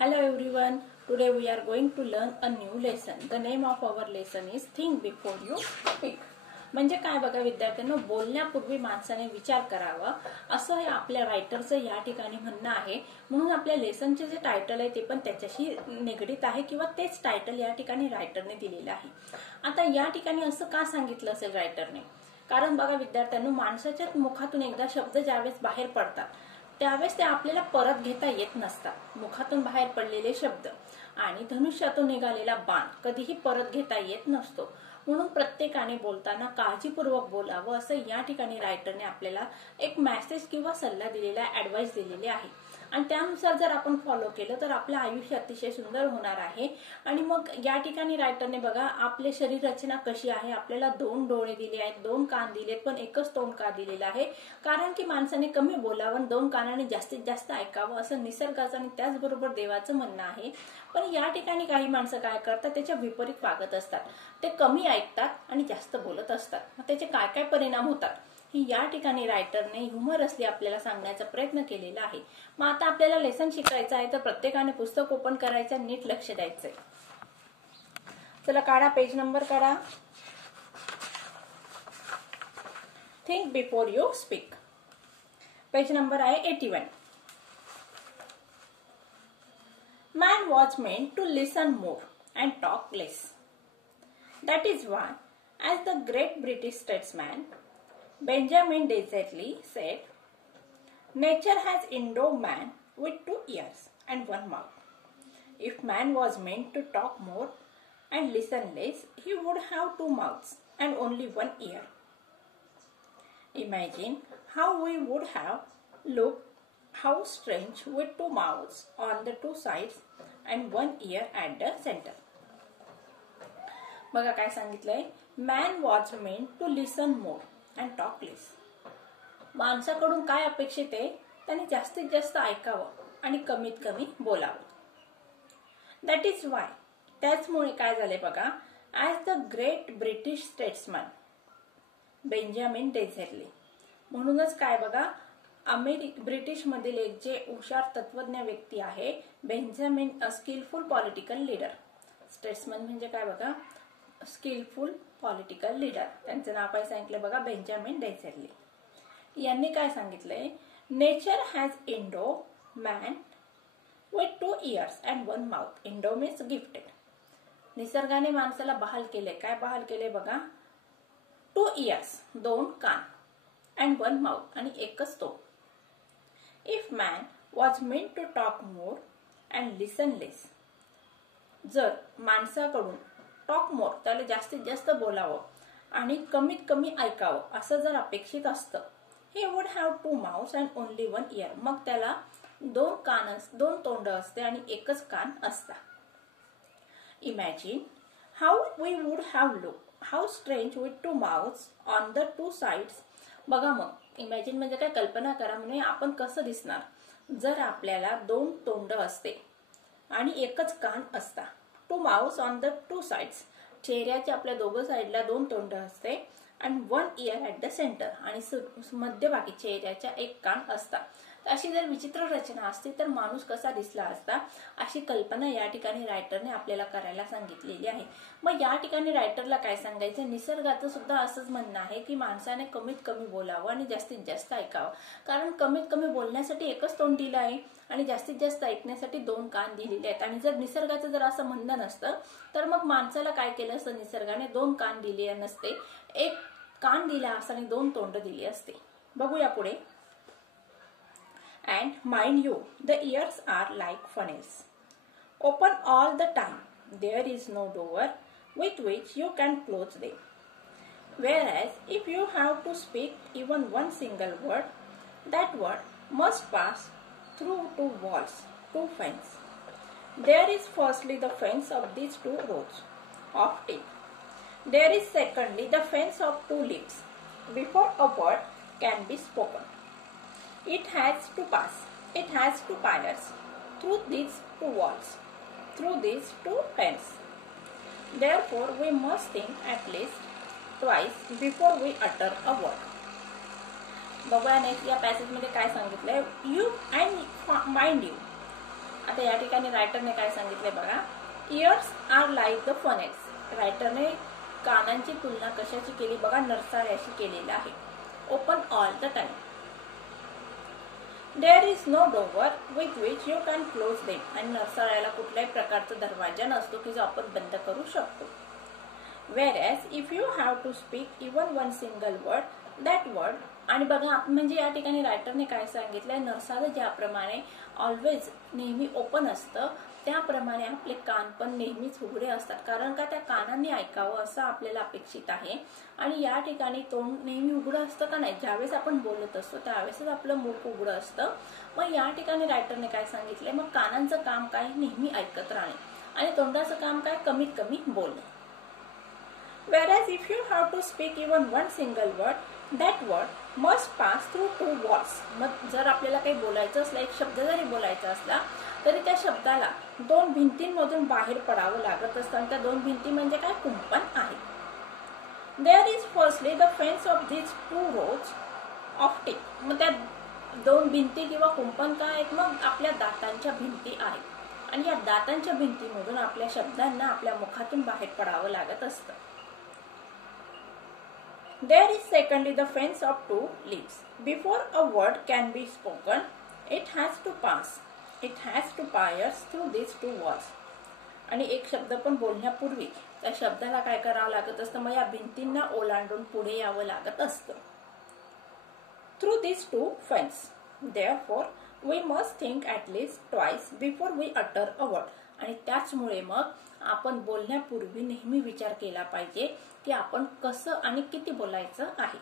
Hello everyone. Today we are going to learn a new lesson. The name of our lesson is Think Before You Speak. म्हणजे काय बघा विद्यार्थ्यांनो, बोलण्यापूर्वी माणसाने विचार करावा असं हे आपल्या रायटरचं या ठिकाणी म्हणणं आहे. म्हणून आपल्या लेसनचे जे टायटल आहे ते पण त्याच्याशी निगडित आहे किंवा तेच टायटल या ठिकाणी रायटरने दिलेलं आहे. आता या ठिकाणी असं का सांगितलं असेल रायटरने? कारण बघा विद्यार्थ्यांनो, माणसाच्या मुखातून एकदा शब्द ज्यावेळेस बाहेर पडतात त्यावेळेस ते आपल्याला परत घेता येत नसतात. मुखातून बाहेर पडलेले शब्द आणि धनुष्यातून निघालेला बाण कधीही परत घेता येत नसतो. म्हणून प्रत्येकाने बोलताना काळजीपूर्वक बोलावं असं या ठिकाणी रायटरने आपल्याला एक मेसेज किंवा सल्ला दिलेला, ऍडवाइस दिलेली आहे. आणि त्यानुसार जर आपण फॉलो केलं तर आपलं आयुष्य अतिशय सुंदर होणार आहे. आणि मग या ठिकाणी रायटरने बघा आपले शरीर रचना कशी आहे, आपल्याला 2 डोळे दिले आहेत, 2 कान दिलेत, पण एकच तोंड का दिलेलं आहे? कारण की माणसाने कमी बोलावं, 2 कानाने जास्तीत जास्त ऐकावं असं निसर्गाचं आणि त्याचबरोबर देवाचं म्हणणं आहे. पण या ठिकाणी काही माणसं काय करतात, त्याच्या विपरीत वागत असतात. ते कमी ऐकतात आणि जास्त बोलत असतात. मग त्याचे काय काय परिणाम होतात ही या ठिकाणी रायटरने ह्युमरसली आपल्याला सांगण्याचा प्रयत्न केलेला आहे. मग आता आपल्याला लेसन शिकायचं आहे तर प्रत्येकाने पुस्तक ओपन करायचं, नीट लक्ष द्यायचंय. चला काढा, पेज नंबर काढा. Think before you speak. Page number आहे 81. Man was meant to listen more and talk less. That is why, as the great British statesman Benjamin Disraeli said, nature has endowed man with 2 ears and 1 mouth. If man was meant to talk more and listen less, he would have 2 mouths and only 1 ear. Imagine how we would have looked how strange with 2 mouths on the 2 sides and 1 ear at the center. बघा काय सांगितलंय, man was meant to listen more and talk less. माणसाकडून काय अपेक्षित आहे, त्याने जास्तीत जास्त ऐकावं आणि कमीत कमी बोलावं. दॅट इज वाय, त्याचमुळे काय झालंय बघा, as the great British statesman Benjamin Disraeli, म्हणूनच काय बघा ब्रिटिश मधील एक जे हुशार तत्वज्ञ व्यक्ती आहे बेंजामिन, अ स्किलफुल पॉलिटिकल लीडर. स्टेट्समन म्हणजे काय बघा, स्किलफुल पॉलिटिकल लीडर. त्यांचं नाव काय सांगितलं बघा, बेंजामिन डिझरेली. यांनी काय सांगितलंय, nature has endo man with 2 years and 1 mouth. Endo means gifted. निसर्गाने माणसाला बहाल केले. काय बहाल केले बघा, 2 इयर्स 2 कान अँड 1 माउथ आणि एकच तोंड. If man was meant to talk more and listen less, जर माणसाकडून टॉक मोर, त्याला जास्तीत जास्त बोलावं आणि कमीत कमी ऐकावं असं जर अपेक्षित असतं, he would have 2 mouths and only 1 ear. मग त्याला 2 तोंड असते आणि एकच कान असता. Imagine how we would have looked how strange with 2 mouths on the 2 sides. बघा मग इमॅजिन म्हणजे काय, कल्पना करा, म्हणजे आपण कसं दिसणार जर आपल्याला 2 तोंड असते आणि एकच कान असता. 2 mouths on the 2 sides. चेहऱ्याच्या आपल्या दोघं साईडला 2 तोंड असते आणि 1 ear at the center आणि मध्यभागी चेहऱ्याच्या 1 कान असता. अशी जर विचित्र रचना असती तर माणूस कसा दिसला असता, अशी कल्पना या ठिकाणी रायटरने आपल्याला करायला सांगितलेली आहे. मग या ठिकाणी रायटरला काय सांगायचं, निसर्गाचं सुद्धा असंच म्हणणं आहे की माणसाने कमीत कमी बोलावं आणि जास्तीत जास्त ऐकावं. कारण कमीत कमी बोलण्यासाठी एकच तोंड दिलं आहे आणि जास्तीत जास्त ऐकण्यासाठी 2 कान दिलेले आहेत. आणि जर निसर्गाचं जर असं म्हणणं नसतं तर मग माणसाला काय केलं असतं, निसर्गाने 2 कान दिले नसते, 1 कान दिला असता आणि 2 तोंड दिली असते. बघूया पुढे. And mind you, the ears are like funnels, open all the time. There is no door with which you can close them. Whereas if you have to speak even one single word, that word must pass through 2 walls, 2 fences. There is firstly the fence of these 2 rows of teeth. There is secondly the fence of 2 lips. Before a word can be spoken, it has to pass. It has to pass through these 2 walls, through these 2 fences. Therefore, we must think at least twice before we utter a word. बघा next या passage मध्ये काय सांगितलंय, you and mind you आता या ठिकाणी रायटरने काय सांगितलंय बघा, ears are like the funnels. रायटरने कानांची तुलना कशाची केली बघा, नरसाळ्याशी केलेली आहे. Open all the time. There is no door with which you can close them. आणि नरसाळ्याला कुठल्याही प्रकारचा दरवाजा नसतो की जो आपण बंद करू शकतो. Whereas if you have to speak even one single word, that word. आणि बघा म्हणजे या ठिकाणी रायटरने काय सांगितलंय, नरसाळं ज्याप्रमाणे ऑलवेज नेहमी ओपन असतं त्याप्रमाणे आपले कान पण नेहमीच उघडे असतात. कारण का त्या कानांनी ऐकावं असं आपल्याला अपेक्षित आहे. आणि या ठिकाणी तोंड नेहमी उघडं असतं का नाही, ज्यावेळेस आपण बोलत असतो त्यावेळेसच आपलं मुख उघडं असतं. मग या ठिकाणी रायटरने काय सांगितलंय, मग कानांचं काम काय, नेहमी ऐकत राहणे, आणि तोंडाचं काम काय, कमीत कमी बोलणे. Whereas if you have to speak even one single word, that word must pass through two walls. मग जर आपल्याला काही बोलायचं असलं, एक शब्द जरी बोलायचा असला तरी त्या शब्दाला दोन भिंतींमधून बाहेर पडावं लागत असतं. आणि त्या दोन भिंती म्हणजे काय, कुंपण आहे. There is firstly the fence of these two rows of teeth. मग त्या दोन भिंती किंवा कुंपण काय आहेत, मग आपल्या दातांच्या भिंती आहेत. आणि या दातांच्या भिंतीमधून आपल्या शब्दांना आपल्या मुखातून बाहेर पडावं लागत असतं. There is secondly the fence of two lips. Before a word can be spoken, it has to pass through these two walls. आणि एक शब्द पण बोलण्यापूर्वी त्या शब्दाला काय करावं लागत असतं, मग या भिंतींना ओलांडून पुढे यावं लागत असतं. Through these two fence, therefore we must think at least twice before we utter a word. आणि त्याचमुळे मग आपण बोलण्यापूर्वी नेहमी विचार केला पाहिजे की आपण कसं आणि किती बोलायचं आहे.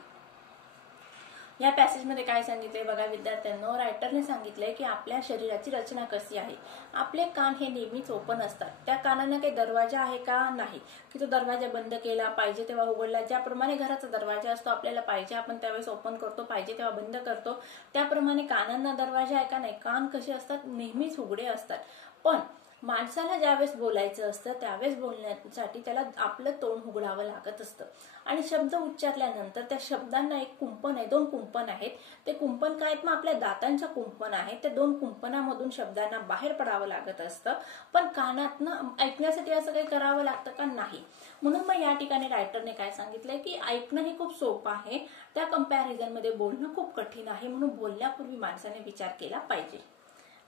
या पॅसेजमध्ये काय सांगितलंय बघा विद्यार्थ्यांनो, रायटरने सांगितलंय की आपल्या शरीराची रचना कशी आहे. आपले कान हे नेहमीच ओपन असतात. त्या कानांना काही दरवाजा आहे का, नाही, की तो दरवाजा बंद केला, पाहिजे तेव्हा उघडला. ज्याप्रमाणे घराचा दरवाजा असतो, आपल्याला पाहिजे आपण त्यावेळेस ओपन करतो, पाहिजे तेव्हा बंद करतो, त्याप्रमाणे कानांना दरवाजा आहे का, नाही. कान कसे असतात, नेहमीच उघडे असतात. पण माणसाला ज्यावेळेस बोलायचं असतं त्यावेळेस बोलण्यासाठी त्याला आपलं तोंड उघडावं लागत असतं. आणि शब्द उच्चारल्यानंतर त्या शब्दांना एक कुंपण आहे, दोन कुंपण आहेत. ते कुंपण काय आहेत, मग आपल्या दातांच्या कुंपण आहेत. त्या दोन कुंपणामधून शब्दांना बाहेर पडावं लागत असतं. पण कानातनं ऐकण्यासाठी असं काही करावं लागतं का, नाही. म्हणून मग या ठिकाणी रायटरने काय सांगितलंय की ऐकणं हे खूप सोपं आहे, त्या कंपॅरिझन मध्ये बोलणं खूप कठीण आहे. म्हणून बोलण्यापूर्वी माणसाने विचार केला पाहिजे.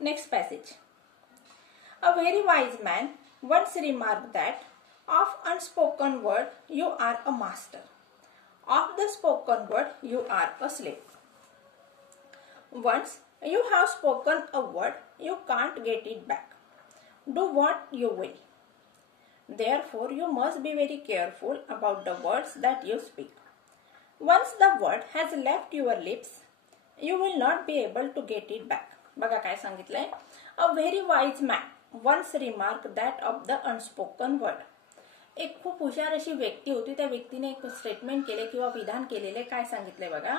Next passage. A very wise man once remarked that of unspoken word you are a master, of the spoken word you are a slave. Once you have spoken a word, you can't get it back. Do what you will. Therefore, you must be very careful about the words that you speak. Once the word has left your lips, you will not be able to get it back. बघा काय सांगितलंय. A very wise man once remarked that of the unspoken word. एक खूप हुशार अशी व्यक्ती होती. त्या व्यक्तीने एक स्टेटमेंट केले किंवा विधान केलेले. काय सांगितले बघा,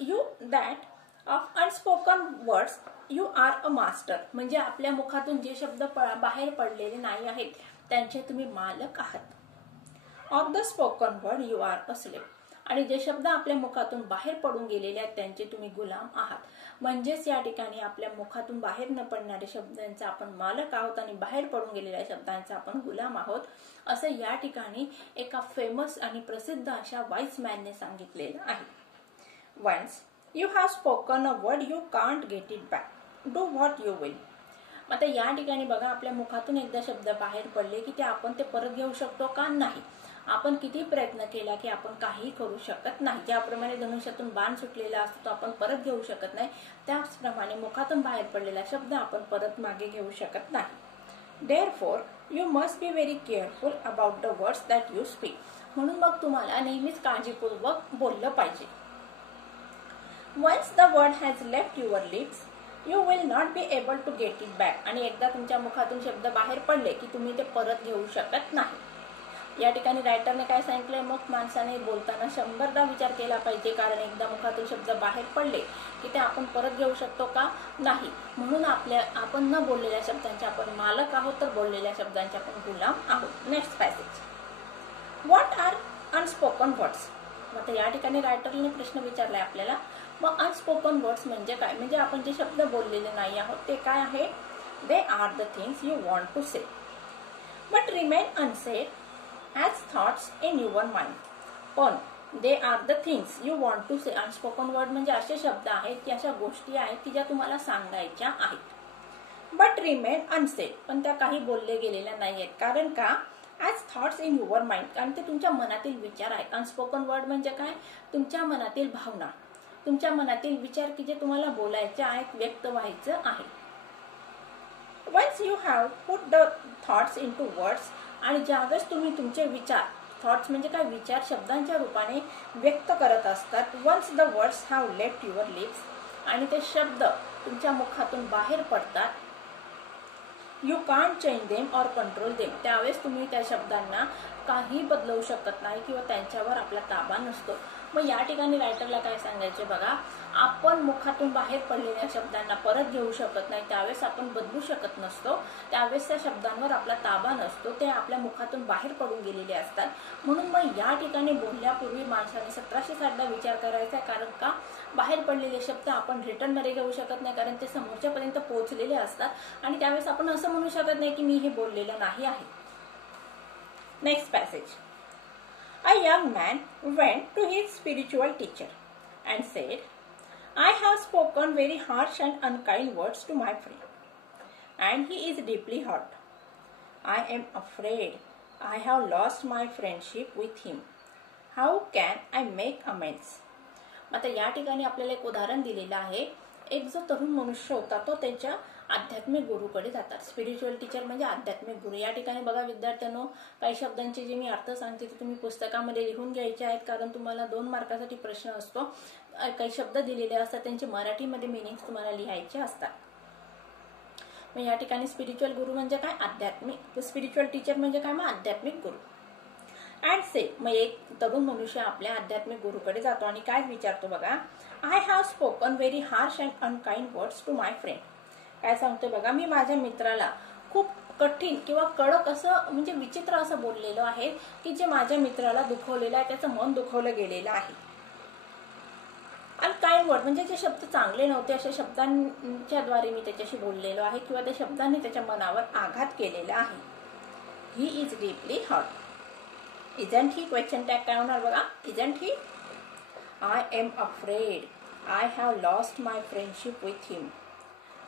you that of unspoken words you are a master. म्हणजे आपल्या मुखातून जे शब्द बाहेर पडलेले नाही आहेत त्यांचे तुम्ही मालक आहात. Of the spoken word you are a slave. आणि जे शब्द आपल्या मुखातून बाहेर पडून गेलेले आहेत त्यांचे तुम्ही गुलाम आहात. म्हणजेच या ठिकाणी आपल्या मुखातून बाहेर न पडणाऱ्या शब्दांचा आपण मालक आहोत आणि बाहेर पडून गेलेल्या शब्दांचा आपण गुलाम आहोत, असं या ठिकाणी एका फेमस आणि प्रसिद्ध अशा वाईज मॅनने सांगितलेलं आहे. Once you have spoken a word you can't get it back. Do what you will. आता या ठिकाणी बघा, आपल्या मुखातून एकदा शब्द बाहेर पडले की ते आपण ते परत घेऊ शकतो का, नाही. आपण किती प्रयत्न केला की आपण काही करू शकत नाही. ज्याप्रमाणे धनुष्यातून बाण सुटलेला असतो तो आपण परत घेऊ शकत नाही, त्याचप्रमाणे मुखातून बाहेर पडलेला शब्द आपण परत मागे घेऊ शकत नाही. Therefore, you must be very careful about the words that you speak. म्हणून मग तुम्हाला नेहमीच काळजीपूर्वक बोललं पाहिजे. Once the word has left your lips, you will not be able to get it back. आणि एकदा तुमच्या मुखातून शब्द बाहेर पडले की तुम्ही ते परत घेऊ शकत नाही. या ठिकाणी रायटरने काय सांगितलंय, मग माणसाने बोलताना 100दा विचार केला पाहिजे. कारण एकदा मुखातून शब्द बाहेर पडले की ते आपण परत घेऊ शकतो का, नाही. म्हणून आपण न बोललेल्या शब्दांचे आपण मालक आहोत, तर बोललेल्या शब्दांचे आपण गुलाम आहोत. Next passage. What are unspoken words. मग या ठिकाणी रायटरने प्रश्न विचारलाय आपल्याला. मग अनस्पोकन वर्ड्स म्हणजे काय, म्हणजे आपण जे शब्द बोललेले नाही आहोत ते काय आहे. They are the things you want to say, but remain unsaid as thoughts in your mind. पण they are the things you want to say. Unspoken word म्हणजे असे शब्द आहेत की अशा गोष्टी आहेत की ज्या तुम्हाला सांगायच्या आहेत. बट रिमेन अनसेड, पण त्या काही बोलले गेलेल्या नाही आहेत. कारण का? As thoughts in your mind, कारण ते तुमच्या मनातील विचार आहेत. अनस्पोकन वर्ड म्हणजे काय? तुमच्या मनातील भावना, तुमच्या मनातील विचार की जे तुम्हाला बोलायचे आहेत, व्यक्त व्हायचं आहे. Once you have put the thoughts into words, आणि ज्यावेळेस तुम्ही तुमचे विचार, थॉट्स म्हणजे काय? विचार शब्दांच्या रूपाने व्यक्त करत असतात. Once the words have left your lips, आणि ते शब्द तुमच्या मुखातून बाहेर पडतात. You can't change them or control them, त्यावेळेस तुम्ही त्या शब्दांना काही बदलवू शकत नाही किंवा त्यांच्यावर आपला ताबा नसतो. मग या ठिकाणी रायटरला काय सांगायचे बघा, आपण मुखातून बाहेर पडलेल्या शब्दांना परत घेऊ शकत नाही, त्यावेळेस आपण बदलू शकत नसतो, त्यावेळेस त्या शब्दांवर आपला ताबा नसतो, ते आपल्या मुखातून बाहेर पडून गेलेले असतात. म्हणून मग या ठिकाणी बोलण्यापूर्वी माणसाने 1760दा विचार करायचा आहे. कारण का? बाहेर पडलेले शब्द आपण रिटर्न मध्ये घेऊ शकत नाही, कारण ते समोरच्यापर्यंत पोहोचलेले असतात आणि त्यावेळेस आपण असं म्हणू शकत नाही की मी हे बोललेलं नाही आहे. Next passage. A young man went to his spiritual teacher and said, I have spoken very harsh and unkind words to my friend, and he is deeply hurt. I am afraid I have lost my friendship with him. How can I make amends? आता या ठिकाणी आपल्याला एक उदाहरण दिलेलं आहे. एक जो तरुण मनुष्य होता तो त्यांच्या आध्यात्मिक गुरुकडे जातात. स्पिरिच्युअल टीचर म्हणजे आध्यात्मिक गुरु. या ठिकाणी बघा विद्यार्थ्यांनो, काही शब्दांचे जे मी अर्थ सांगते ते तुम्ही पुस्तकामध्ये लिहून घ्यायचे आहेत, कारण तुम्हाला 2 मार्कासाठी प्रश्न असतो. काही शब्द दिलेले असतात, त्यांचे मराठीमध्ये मिनिंग्स तुम्हाला लिहायचे असतात. मग या ठिकाणी स्पिरिच्युअल गुरु म्हणजे काय? आध्यात्मिक. स्पिरिच्युअल टीचर म्हणजे काय? मग आध्यात्मिक गुरु. अँड से, मग एक तरुण मनुष्य आपल्या आध्यात्मिक गुरुकडे जातो आणि काय विचारतो बघा, I have spoken very harsh and unkind words to my friend. काय सांगतोय बघा, मी माझ्या मित्राला खूप कठीण किंवा कडक असं म्हणजे विचित्र असं बोललेलं आहे की जे माझ्या मित्राला दुखवलेलं आहे, त्याचं मन दुखवलं गेलेलं आहे. अनकाइंड वर्ड म्हणजे जे शब्द चांगले नव्हते अशा शब्दांच्या द्वारे मी त्याच्याशी बोललेलो आहे किंवा त्या शब्दांनी त्याच्या मनावर आघात केलेला आहे. He is deeply hurt. Isn't he? Question tag काय होणार बघा, isn't he. I'm afraid I have lost my friendship with him.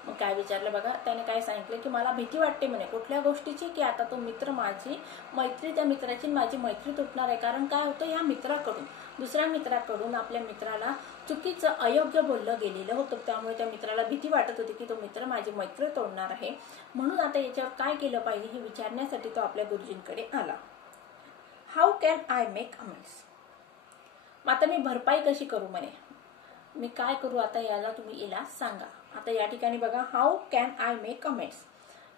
मग काय विचारलं बघा, त्याने काय सांगितलं की मला भीती वाटते म्हणे कुठल्या गोष्टीची, की आता तो मित्र, माझी मैत्री, त्या मित्राची माझी मैत्री तुटणार आहे. कारण काय होतं, या मित्राकडून, दुसऱ्या मित्राकडून आपल्या मित्राला चुकीचं अयोग्य बोललं गेलेलं होतं. त्यामुळे त्या मित्राला भीती वाटत होती की तो मित्र माझी मैत्री तोडणार आहे. म्हणून आता याच्यावर काय केलं पाहिजे हे विचारण्यासाठी तो आपल्या गुरुजींकडे आला. How can I make amends. मग आता मी भरपाई कशी करू म्हणे, मी काय करू आता, याला तुम्ही याला सांगा. आता या ठिकाणी बघा, how can I make amends.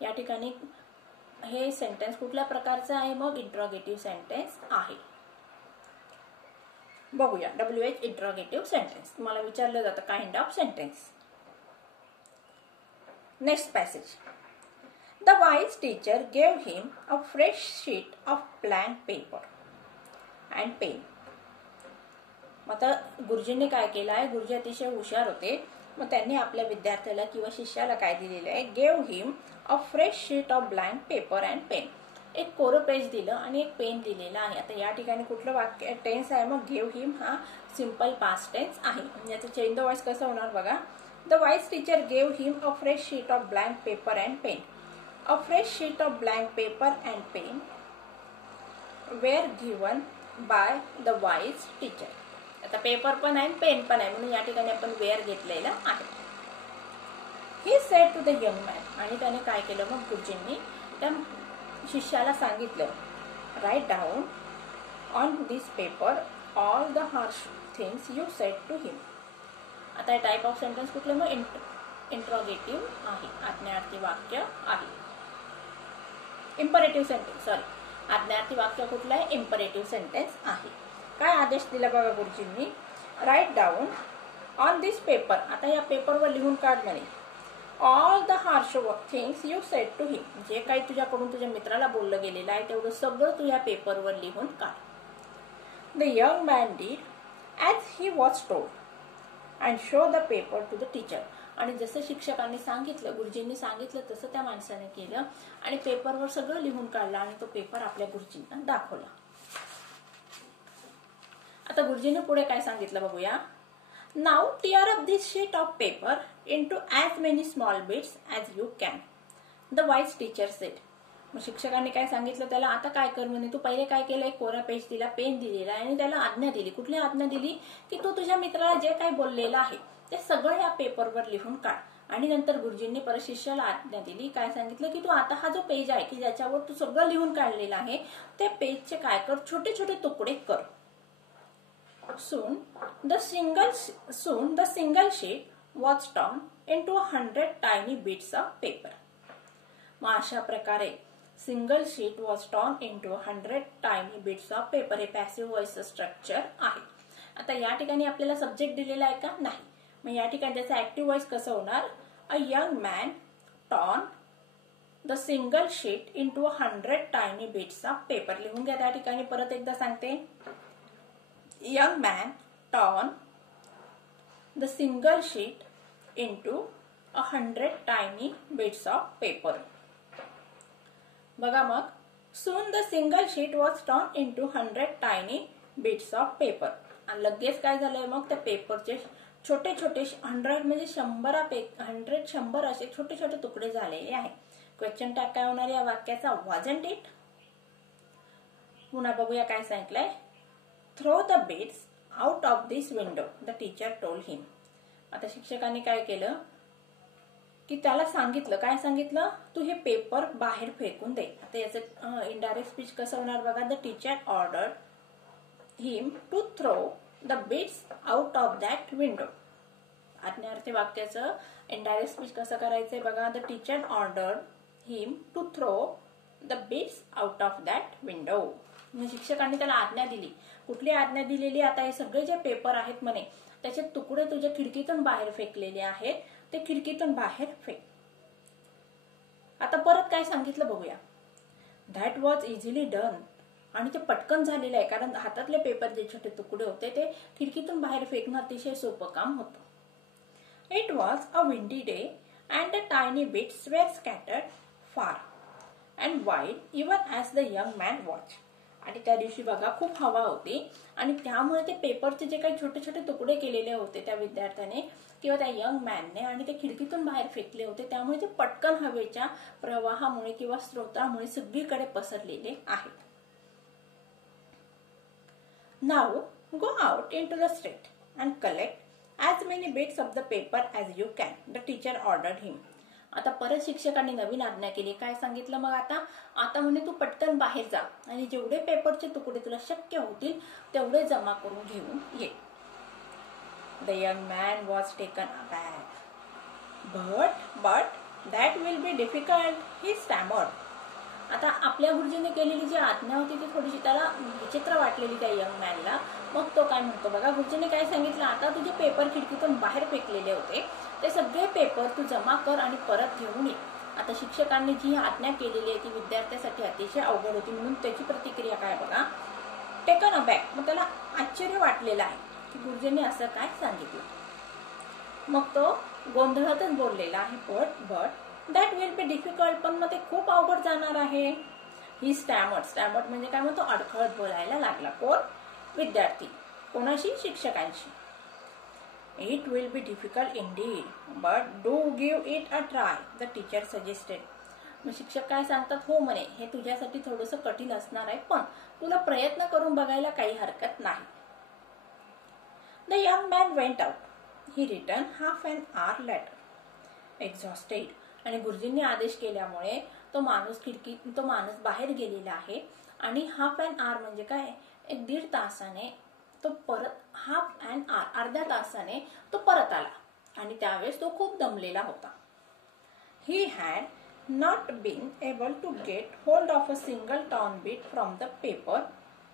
या ठिकाणी हे सेंटेन्स कुठल्या प्रकारचं आहे, मग इंट्रोगेटिव्ह सेंटेन्स आहे. बघूया, WH इंट्रोगेटिव्ह सेंटेन्स. तुम्हाला विचारलं जातं kind of sentence. Next passage. The wise teacher gave him a fresh sheet of blank paper and pen. आता गुरुजींनी काय केलं आहे, गुरुजी अतिशय हुशार होते. मग त्यांनी आपल्या विद्यार्थ्याला किंवा शिष्याला काय दिलेलं आहे, gave him a fresh sheet of blank paper and pen. एक कोरं पेज दिलं आणि एक पेन दिलेला आहे. आता या ठिकाणी कुठलं वाक्य टेन्स आहे, मग गेव हिम हा सिंपल पास्ट टेन्स आहे. याचं चेंज द वॉइस कसं होणार बघा, the wise teacher gave him a fresh sheet of blank paper and pen. A fresh sheet of blank paper and pen were given by the wise teacher. आता paper पण आहे pen पण आहे, म्हणून या ठिकाणी आपण वेअर घेतलेला आहे. He said to the young man. आणि त्याने काय केलं, मग गुरुजींनी त्या शिष्याला सांगितलं, write down on this paper all the harsh things you said to him. आता टाइप ऑफ सेंटेन्स कुठलं, मग इंट्रोगेटिव्ह आहे, आज्ञार्थी वाक्य आहे. इम्परेटिव्ह सेंटेन्स, सॉरी, आज्ञार्थी वाक्य कुठलं आहे, इम्परेटिव्ह सेंटेन्स आहे. काय आदेश दिला बघा गुरुजींनी, write down on this paper. आता या पेपरवर लिहून काढ म्हणे, all the harsh things you said to him. जे काही तुझ्याकडून तुझ्या मित्राला बोललं गेलेलं आहे तेवढं सगळं तू या पेपरवर लिहून काढ. The young man did as he was told and show the paper to the teacher. आणि जसं शिक्षकांनी सांगितलं, गुरुजींनी सांगितलं तसं त्या माणसाने केलं आणि पेपरवर सगळं लिहून काढलं आणि तो पेपर आपल्या गुरुजींना दाखवला. आता गुरुजींनी पुढे काय सांगितलं बघूया. Now tear up this sheet of paper into as many small bits as you can, the wise teacher sed. मग शिक्षकांनी काय सांगितलं त्याला, आता काय कर म्हणे, तू पहिले काय केलं, एक कोरा पेज दिला, पेन दिलेला आणि त्याला आज्ञा दिली. कुठली आज्ञा दिली की तू तुझ्या मित्राला जे काही बोललेलं आहे ते सगळं या पेपरवर लिहून काढ. आणि नंतर गुरुजींनी परत शिष्याला आज्ञा दिली, काय सांगितलं की तू आता हा जो पेज आहे की ज्याच्यावर तू सगळं लिहून काढलेलं आहे ते पेजचे काय कर, छोटे छोटे तुकडे कर. Soon the single sheet was torn into 100 tiny bits of paper. मग अशा प्रकारे single sheet was torn into 100 tiny bits of paper. हे पॅसिव्ह व्हॉइस स्ट्रक्चर आहे. आता या ठिकाणी आपल्याला सब्जेक्ट दिलेला आहे का, नाही. मग या ठिकाणी त्याचं ऍक्टिव्ह व्हॉइस कसं होणार, a young man torn the single sheet into 100 tiny bits of paper. लिहून घ्या त्या ठिकाणी, परत एकदा सांगते. Young man torn the single sheet into 100 tiny bits of paper. बघा मग, soon the single sheet was torn into 100 tiny bits of paper. आणि लगेच काय झालंय मग, त्या पेपरचे छोटे छोटे 100 म्हणजे 100 असे छोटे छोटे तुकडे झालेले आहे. क्वेश्चन टॅग काय होणार या वाक्याचा, वॉजंट इट. पुन्हा बघूया काय सांगितलंय. Throw the bits out of this window, the teacher told him. आता शिक्षकांनी काय केलं की त्याला सांगितलं, काय सांगितलं, तू हे पेपर बाहेर फेकून दे. आता याचं इनडायरेक्ट स्पीच कसं होणार बघा. The teacher ordered him to throw the bits out of that window. आज्ञार्थी वाक्याचं इनडायरेक्ट स्पीच कसं करायचंय बघा. The teacher ordered him to throw the bits out of that window. शिक्षकांनी त्याला आज्ञा दिली. कुठली आज्ञा दिलेली, आता हे सगळे जे पेपर आहेत म्हणे त्याचे तुकडे तुझ्या खिडकीतून बाहेर फेकलेले आहेत, ते खिडकीतून बाहेर फेक. आता परत काय सांगितलं बघूया. That was easily done. आणि ते पटकन झालेलं आहे, कारण हातातले पेपर जे छोटे तुकडे होते ते खिडकीतून बाहेर फेकणं अतिशय सोपं काम होतं. It was a windy day and the tiny bits were scattered far and wide even as the young man watch. आणि त्या दिवशी बघा खूप हवा होती आणि त्यामुळे ते पेपरचे जे काही छोटे छोटे तुकडे केलेले होते त्या विद्यार्थ्याने किंवा त्या यंग मॅनने आणि ते खिडकीतून बाहेर फेकले होते, त्यामुळे ते पटकन हवेच्या प्रवाहामुळे किंवा स्रोतामुळे सगळीकडे पसरलेले आहेत. Now go out into the street and collect as many bits of the paper as you can, the teacher ordered him. आता परत शिक्षकांनी नवीन आज्ञा केली. काय सांगितलं मग, आता म्हणे तू पटकन बाहेर जा आणि जेवढे पेपरचे तुकडे तुला शक्य होतील तेवढे जमा करून घेऊन ये. The young man was taken aback. But that will be difficult, he stammered. आता आपल्या गुरुजीने केलेली जी आज्ञा होती ती थोडीशी त्याला विचित्र वाटलेली त्या यंग मॅनला. मग तो काय म्हणतो बघा. गुरुजीने काय सांगितलं, आता तुझे पेपर खिडकीतून बाहेर फेकलेले होते ते सगळे पेपर तू जमा कर आणि परत घेऊन ये. आता शिक्षकांनी जी आज्ञा केलेली आहे ती विद्यार्थ्यासाठी अतिशय अवघड होती, म्हणून त्याची प्रतिक्रिया काय बघा. टेकन अबॅक. मग त्याला आश्चर्य वाटलेलं आहे की गुरुजींनी असं काय सांगितलं. मग तो गोंधळातच बोललेला आहे. But that will be difficult. पण मग ते खूप अवघड जाणार आहे. ही स्टॅमर्ड म्हणजे काय म्हणतो, अडखळत बोलायला लागला. कोण, विद्यार्थी. कोणाशी, शिक्षकांशी. It will be difficult Indeed but do give it a try, the teacher suggested. मग शिक्षक काय सांगतात, हो म्हणे हे तुझ्यासाठी थोडंसं कठीण असणार आहे, पण तुला प्रयत्न करून बघायला काही हरकत नाही. The young man went out. He return half an hour later exhausted. आणि गुरुजींनी आदेश केल्यामुळे तो माणूस बाहेर गेलेला आहे आणि हाफ एन आवर म्हणजे काय, एक 1.5 तासाने तो परत, हाफ एन आवर अर्ध्या तासाने तो परत आला आणि त्यावेळेस तो खूप दमलेला होता. He had not been able to get hold of a single torn bit from the paper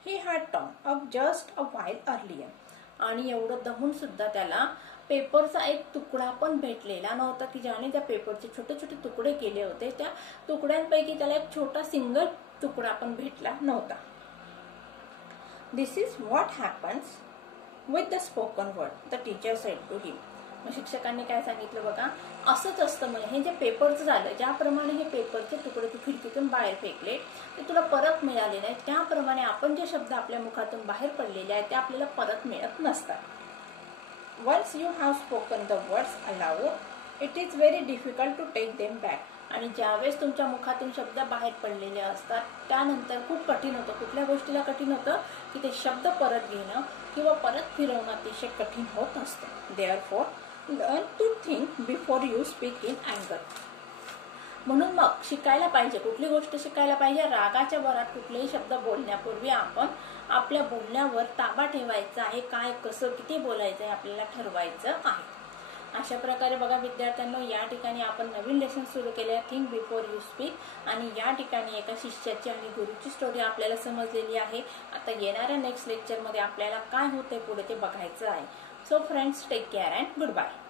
he had torn up just a while earlier. आणि एवढं दमून सुद्धा त्याला पेपरचा एक तुकडा पण भेटलेला नव्हता की ज्याने त्या पेपरचे छोटे छोटे तुकडे केले होते. त्या तुकड्यांपैकी त्याला एक छोटा सिंगल तुकडा पण भेटला नव्हता. This is what happens with the spoken word, the teacher said to him. मग शिक्षकांनी काय सांगितलं बघा, असंच असतं म्हणे, हे जे पेपरचं झालं, ज्याप्रमाणे हे पेपरचे तुकडे तू खिडकीतून बाहेर फेकले ते तुला परत मिळाले नाही, त्याप्रमाणे आपण जे शब्द आपल्या मुखातून बाहेर पडलेले आहेत ते आपल्याला परत मिळत नसतात. Once you have spoken the words aloud, it is very difficult to take them back. आणि ज्यावेळेस तुमच्या मुखातून शब्द बाहेर पडलेले असतात त्यानंतर खूप कठीण होतं. कुठल्या गोष्टीला कठीण होतं की ते शब्द परत घेणं किंवा परत फिरवणं अतिशय कठीण होत असतं. Therefore learn to think before you speak in अँगर. म्हणून मग शिकायला पाहिजे, कुठली गोष्ट शिकायला पाहिजे, रागाच्या भरात कुठलेही शब्द बोलण्यापूर्वी आपण आपल्या बोलण्यावर ताबा ठेवायचा आहे. काय, कसं, किती बोलायचं आहे आपल्याला ठरवायचं आहे. अशा प्रकारे बघा विद्यार्थ्यांनो, या ठिकाणी आपण नवीन लेसन सुरू केले आहे, थिंक बिफोर यू स्पीक. आणि या ठिकाणी एका शिष्याची आणि गुरुची स्टोरी आपल्याला समजलेली आहे. आता येणाऱ्या नेक्स्ट लेक्चरमध्ये आपल्याला काय होते पुढे ते बघायचं आहे. So friends, take care and good bye.